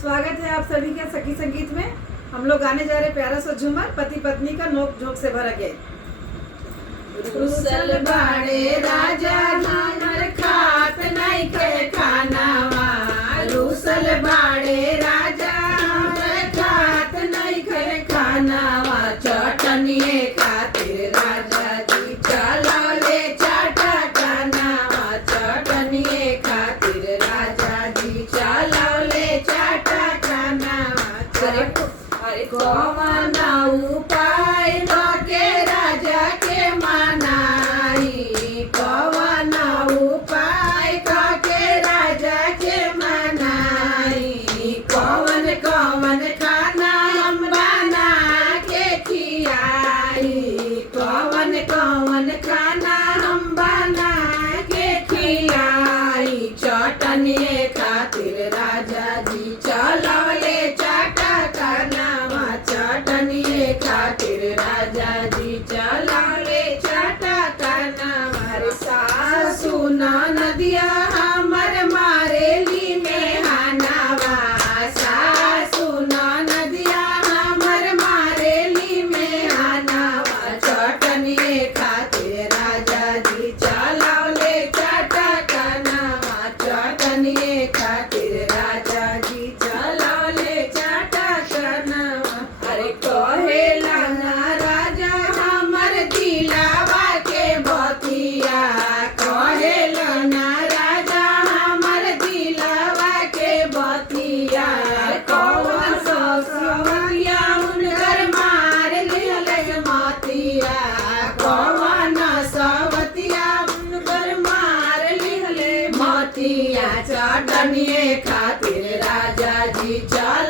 स्वागत है आप सभी का सखी संगीत में। हम लोग गाने जा रहे प्यारा सा झूमर पति पत्नी का नोक झोंक से भरा गया। रुसल बाड़े राजा हमर खात नहीं के खानावा। रुसल बाड़े राजा हमर खात नहीं के खानावा। चटनिए खातिर राजा जी चलौले चाटा खानावा। चटनिए खातिर राजा जी चलौले चाटा खानावा। अरे कौन उपाय के राजा के मनाई। कौन उपाय के राजा के मनाई। कौन कौन खाना हम बना के खियाई। कौन कौन खाना हम बना के खियाई। चटनिए खातिर राजा जी चलौले चाटा खानावा। चटनिए खातिर राजा जी चलौले चाटा खानावा। रे सासु नदिया हमर मारेली में हानावा। सासु नदिया हमर मारेली में हानावा। चटनिए खातिर राजा जी चलौले चाटा खानावा। चटनिए खातिर राजा जी चलौले चाटा खानावा। अरे कहेला ना राजा हमर दिलावा के बतिया। कहेला ना राजा हमर दिलावा के बतिया। कौन सवतिया उनकर मार लेले मतिया। कौन सवतिया उनकर मार लेले मतिया। चटनिए खातिर राजा जी चल